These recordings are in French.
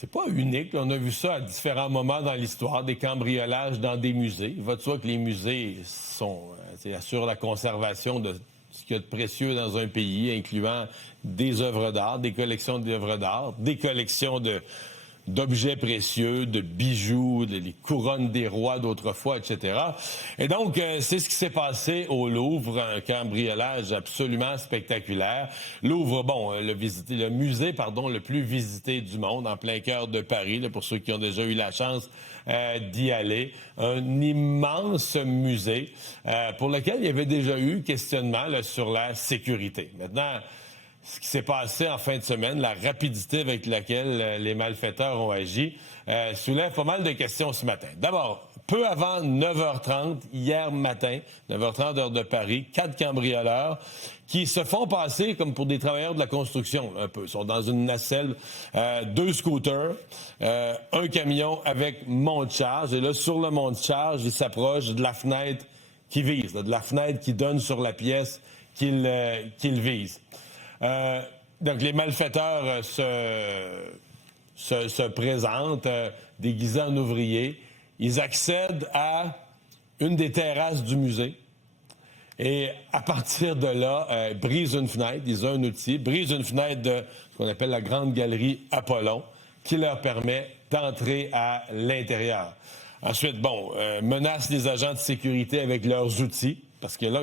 C'est pas unique. On a vu ça à différents moments dans l'histoire, des cambriolages dans des musées. Il va de soi que les musées assurent la conservation de ce qu'il y a de précieux dans un pays, incluant des œuvres d'art, des collections d'œuvres d'art, des collections d'objets précieux, de bijoux, les couronnes des rois d'autrefois, etc. Et donc, c'est ce qui s'est passé au Louvre, un cambriolage absolument spectaculaire. Louvre, le musée le plus visité du monde, en plein cœur de Paris, là, pour ceux qui ont déjà eu la chance d'y aller. Un immense musée pour lequel il y avait déjà eu questionnement là, sur la sécurité. Maintenant, ce qui s'est passé en fin de semaine, la rapidité avec laquelle les malfaiteurs ont agi, soulève pas mal de questions ce matin. D'abord, peu avant 9h30, hier matin, 9h30 heure de Paris, 4 cambrioleurs qui se font passer comme pour des travailleurs de la construction, un peu. Ils sont dans une nacelle, 2 scooters, un camion avec monte-charge. Et là, sur le monte-charge, ils s'approchent de la fenêtre qu'ils visent, de la fenêtre qui donne sur la pièce qu'ils visent. Donc, les malfaiteurs se présentent déguisés en ouvriers. Ils accèdent à une des terrasses du musée et, à partir de là, brisent une fenêtre. Ils ont un outil, brisent une fenêtre de ce qu'on appelle la Grande Galerie Apollon, qui leur permet d'entrer à l'intérieur. Ensuite, menacent les agents de sécurité avec leurs outils. Parce que là,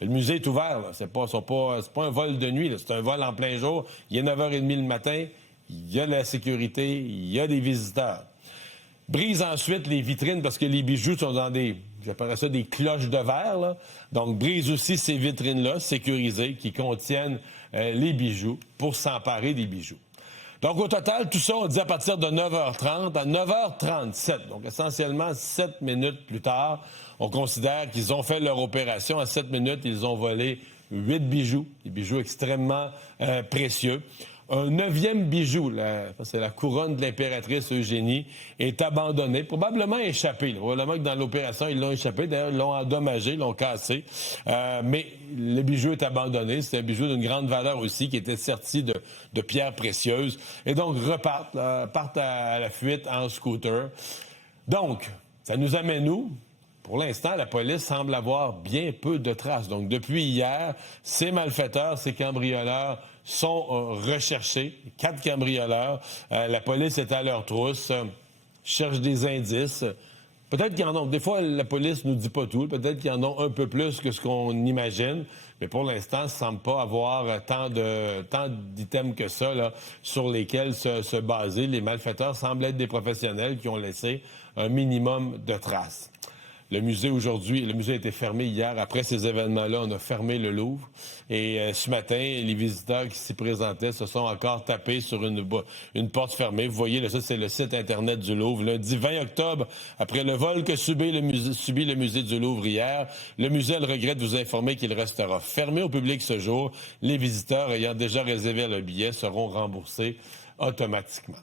le musée est ouvert. Là. C'est pas un vol de nuit. Là. C'est un vol en plein jour. Il est 9h30 le matin. Il y a de la sécurité. Il y a des visiteurs. Brise ensuite les vitrines parce que les bijoux sont dans j'appellerais ça des cloches de verre. Là. Donc, brise aussi ces vitrines-là, sécurisées, qui contiennent les bijoux pour s'emparer des bijoux. Donc, au total, tout ça, on dit à partir de 9h30, à 9h37, donc essentiellement 7 minutes plus tard, on considère qu'ils ont fait leur opération. À 7 minutes, ils ont volé 8 bijoux, des bijoux extrêmement précieux. Un 9e bijou, c'est la couronne de l'impératrice Eugénie, est abandonné, probablement échappé. Probablement que dans l'opération, ils l'ont échappé. D'ailleurs, ils l'ont endommagé, ils l'ont cassé. Mais le bijou est abandonné. C'est un bijou d'une grande valeur aussi, qui était serti de pierres précieuses. Et donc, partent à la fuite en scooter. Donc, ça nous amène où? Pour l'instant, la police semble avoir bien peu de traces. Donc, depuis hier, ces malfaiteurs, ces cambrioleurs sont recherchés. 4 cambrioleurs. La police est à leur trousse, cherche des indices. Peut-être qu'il y en a. Des fois, la police nous dit pas tout. Peut-être qu'il y en a un peu plus que ce qu'on imagine. Mais pour l'instant, ça ne semble pas avoir tant d'items que ça là, sur lesquels se baser. Les malfaiteurs semblent être des professionnels qui ont laissé un minimum de traces. Le musée a été fermé hier. Après ces événements-là, on a fermé le Louvre. Et ce matin, les visiteurs qui s'y présentaient se sont encore tapés sur une porte fermée. Vous voyez, là, ça, c'est le site Internet du Louvre. Lundi 20 octobre, après le vol que subit le musée du Louvre hier, le musée regrette de vous informer qu'il restera fermé au public ce jour. Les visiteurs ayant déjà réservé leur billet seront remboursés automatiquement.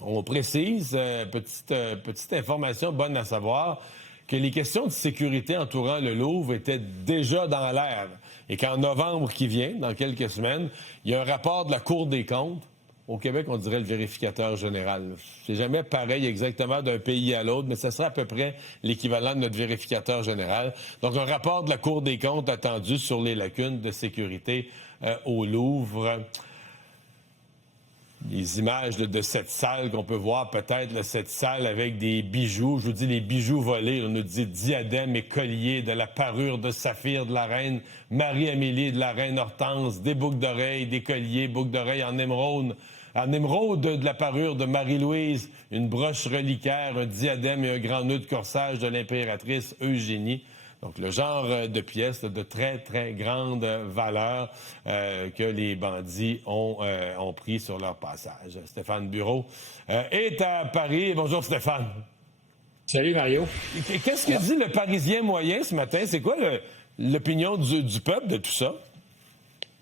On précise, petite information bonne à savoir, que les questions de sécurité entourant le Louvre étaient déjà dans l'air et qu'en novembre qui vient, dans quelques semaines, il y a un rapport de la Cour des comptes. Au Québec, on dirait le vérificateur général. C'est jamais pareil exactement d'un pays à l'autre, mais ça serait à peu près l'équivalent de notre vérificateur général. Donc, un rapport de la Cour des comptes attendu sur les lacunes de sécurité au Louvre. Les images de cette salle qu'on peut voir peut-être, là, cette salle avec des bijoux, je vous dis les bijoux volés, on nous dit diadèmes et colliers de la parure de saphir de la reine Marie-Amélie, de la reine Hortense, des boucles d'oreilles, des colliers, boucles d'oreilles en émeraude de la parure de Marie-Louise, une broche reliquaire, un diadème et un grand nœud de corsage de l'impératrice Eugénie. Donc, le genre de pièces de très, très grande valeur que les bandits ont pris sur leur passage. Stéphane Bureau est à Paris. Bonjour, Stéphane. Salut, Mario. Qu'est-ce que dit le Parisien moyen ce matin? C'est quoi l'opinion du peuple de tout ça?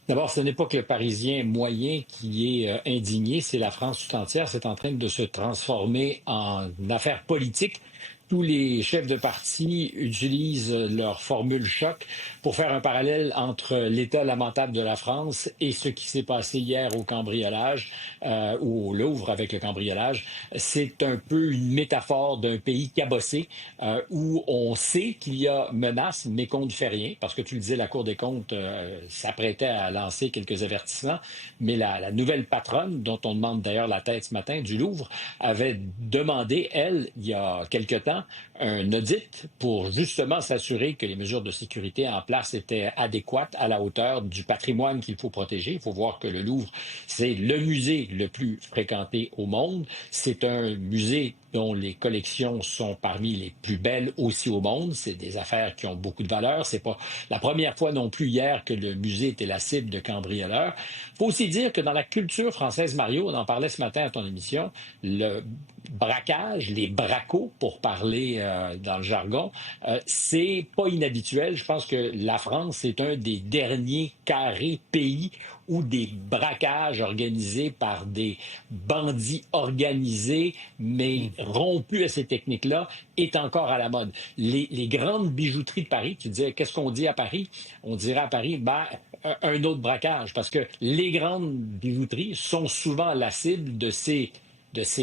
D'abord, ce n'est pas que le Parisien moyen qui est indigné, c'est la France tout entière. C'est en train de se transformer en affaire politique. tous les chefs de parti utilisent leur formule choc pour faire un parallèle entre l'état lamentable de la France et ce qui s'est passé hier au cambriolage ou au Louvre avec le cambriolage. C'est un peu une métaphore d'un pays cabossé où on sait qu'il y a menace, mais qu'on ne fait rien. Parce que tu le disais, la Cour des comptes s'apprêtait à lancer quelques avertissements, mais la nouvelle patronne, dont on demande d'ailleurs la tête ce matin, du Louvre, avait demandé, elle, il y a quelque temps, un audit pour justement s'assurer que les mesures de sécurité en place étaient adéquates à la hauteur du patrimoine qu'il faut protéger. Il faut voir que le Louvre, c'est le musée le plus fréquenté au monde. C'est un musée dont les collections sont parmi les plus belles aussi au monde. C'est des affaires qui ont beaucoup de valeur. C'est pas la première fois non plus hier que le musée était la cible de cambrioleurs. Il faut aussi dire que dans la culture française, Mario, on en parlait ce matin à ton émission, le braquage, les bracos, pour parler dans le jargon, c'est pas inhabituel. Je pense que la France est un des derniers carrés pays où des braquages organisés par des bandits organisés, mais rompus à ces techniques-là, est encore à la mode. Les grandes bijouteries de Paris, tu disais, qu'est-ce qu'on dit à Paris? On dirait à Paris, un autre braquage, parce que les grandes bijouteries sont souvent la cible de ces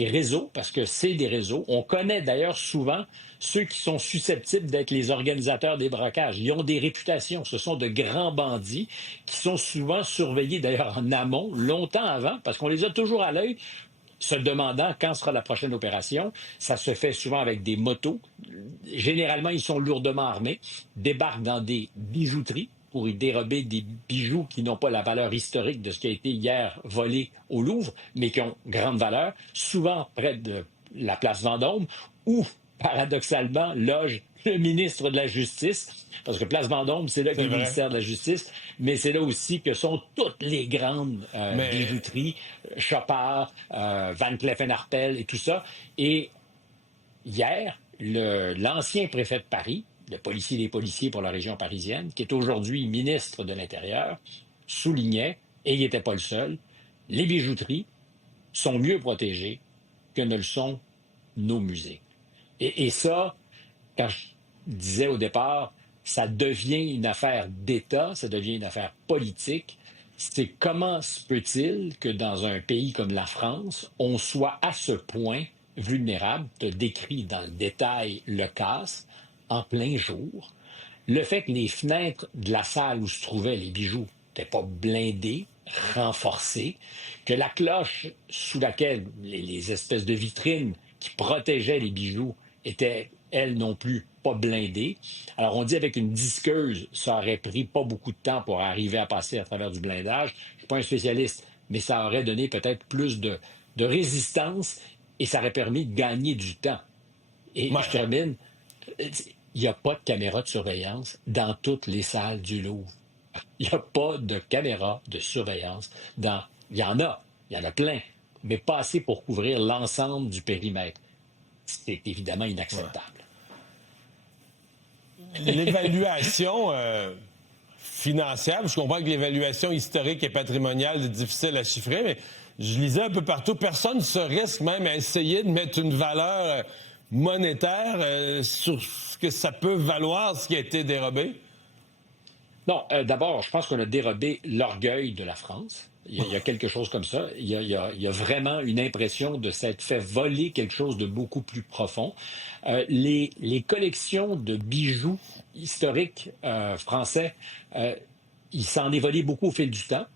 réseaux, parce que c'est des réseaux. On connaît d'ailleurs souvent ceux qui sont susceptibles d'être les organisateurs des braquages. Ils ont des réputations. Ce sont de grands bandits qui sont souvent surveillés d'ailleurs en amont, longtemps avant, parce qu'on les a toujours à l'œil, se demandant quand sera la prochaine opération. Ça se fait souvent avec des motos. Généralement, ils sont lourdement armés, débarquent dans des bijouteries pour y dérober des bijoux qui n'ont pas la valeur historique de ce qui a été hier volé au Louvre, mais qui ont grande valeur, souvent près de la place Vendôme, où, paradoxalement, loge le ministre de la Justice, parce que place Vendôme, c'est là qu'est le ministère de la Justice, mais c'est là aussi que sont toutes les grandes bijouteries, Chopard, Van Cleef & Arpels et tout ça. Et hier, l'ancien préfet de Paris, le policier des policiers pour la région parisienne, qui est aujourd'hui ministre de l'Intérieur, soulignait, et il n'était pas le seul, les bijouteries sont mieux protégées que ne le sont nos musées. Et ça, quand je disais au départ, ça devient une affaire d'État, ça devient une affaire politique. C'est comment se peut-il que dans un pays comme la France, on soit à ce point vulnérable, te décrit dans le détail le casse, en plein jour. Le fait que les fenêtres de la salle où se trouvaient les bijoux n'étaient pas blindées, renforcées, que la cloche sous laquelle les espèces de vitrines qui protégeaient les bijoux étaient, elles non plus, pas blindées. Alors on dit avec une disqueuse, ça aurait pris pas beaucoup de temps pour arriver à passer à travers du blindage. Je ne suis pas un spécialiste, mais ça aurait donné peut-être plus de résistance et ça aurait permis de gagner du temps. Et je termine. Il n'y a pas de caméra de surveillance dans toutes les salles du Louvre. Il n'y a pas de caméra de surveillance dans... Il y en a plein, mais pas assez pour couvrir l'ensemble du périmètre. C'est évidemment inacceptable. L'évaluation financière, je comprends que l'évaluation historique et patrimoniale est difficile à chiffrer, mais je lisais un peu partout, personne ne se risque même à essayer de mettre une valeur monétaire sur ce que ça peut valoir, ce qui a été dérobé? Non, d'abord, je pense qu'on a dérobé l'orgueil de la France. Il y a quelque chose comme ça. Il y a vraiment une impression de s'être fait voler quelque chose de beaucoup plus profond. Les collections de bijoux historiques français, il s'en est volé beaucoup au fil du temps.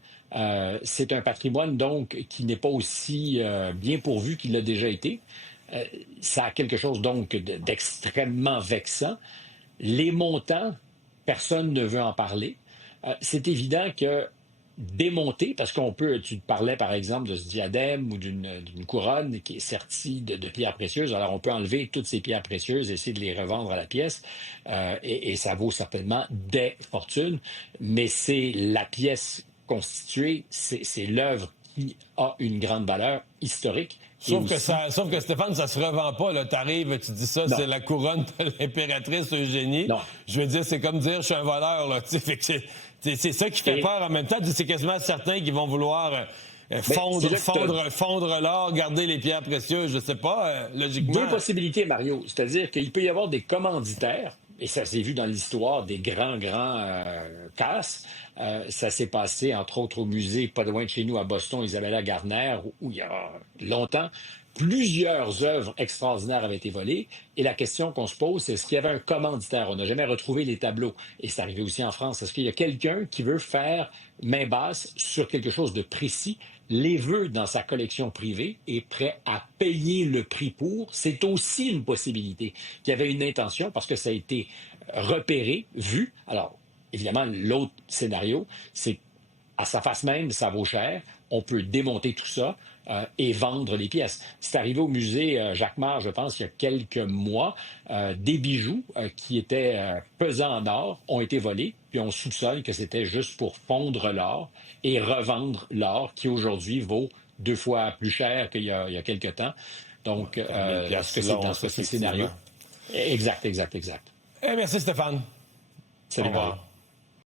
C'est un patrimoine, donc, qui n'est pas aussi bien pourvu qu'il l'a déjà été. Ça a quelque chose, donc, d'extrêmement vexant. Les montants, personne ne veut en parler. C'est évident que démonter, parce qu'on peut, tu parlais par exemple de ce diadème ou d'une couronne qui est sertie de pierres précieuses, alors on peut enlever toutes ces pierres précieuses, essayer de les revendre à la pièce, et ça vaut certainement des fortunes, mais c'est la pièce constituée, c'est l'œuvre qui a une grande valeur historique. Sauf que Stéphane, ça se revend pas. Tu arrives, tu dis ça, c'est la couronne de l'impératrice Eugénie. Non. Je veux dire, c'est comme dire, je suis un voleur. Là. C'est ça qui fait peur en même temps. C'est quasiment certains qui vont vouloir fondre l'or, garder les pierres précieuses, je sais pas, logiquement. Deux possibilités, Mario. C'est-à-dire qu'il peut y avoir des commanditaires, et ça s'est vu dans l'histoire des grands casses. Ça s'est passé, entre autres, au musée pas loin de chez nous, à Boston, Isabella Gardner, où il y a longtemps, plusieurs œuvres extraordinaires avaient été volées. Et la question qu'on se pose, c'est est-ce qu'il y avait un commanditaire? On n'a jamais retrouvé les tableaux. Et c'est arrivé aussi en France. Est-ce qu'il y a quelqu'un qui veut faire main basse sur quelque chose de précis, les veut dans sa collection privée, est prêt à payer le prix pour? C'est aussi une possibilité. Qu'il y avait une intention parce que ça a été repéré, vu. Alors, évidemment, l'autre scénario, c'est à sa face même, ça vaut cher. On peut démonter tout ça et vendre les pièces. C'est arrivé au musée Jacquemart, je pense, il y a quelques mois. Des bijoux qui étaient pesants en or ont été volés, puis on soupçonne que c'était juste pour fondre l'or et revendre l'or qui aujourd'hui vaut 2 fois plus cher qu'il y a quelques temps. Donc, est-ce que c'est dans ce scénario? Exact. Merci Stéphane. Salut, au revoir. Marie.